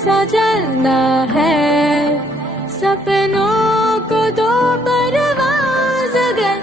सा चलना है, सपनों को दो परवाज़ अगर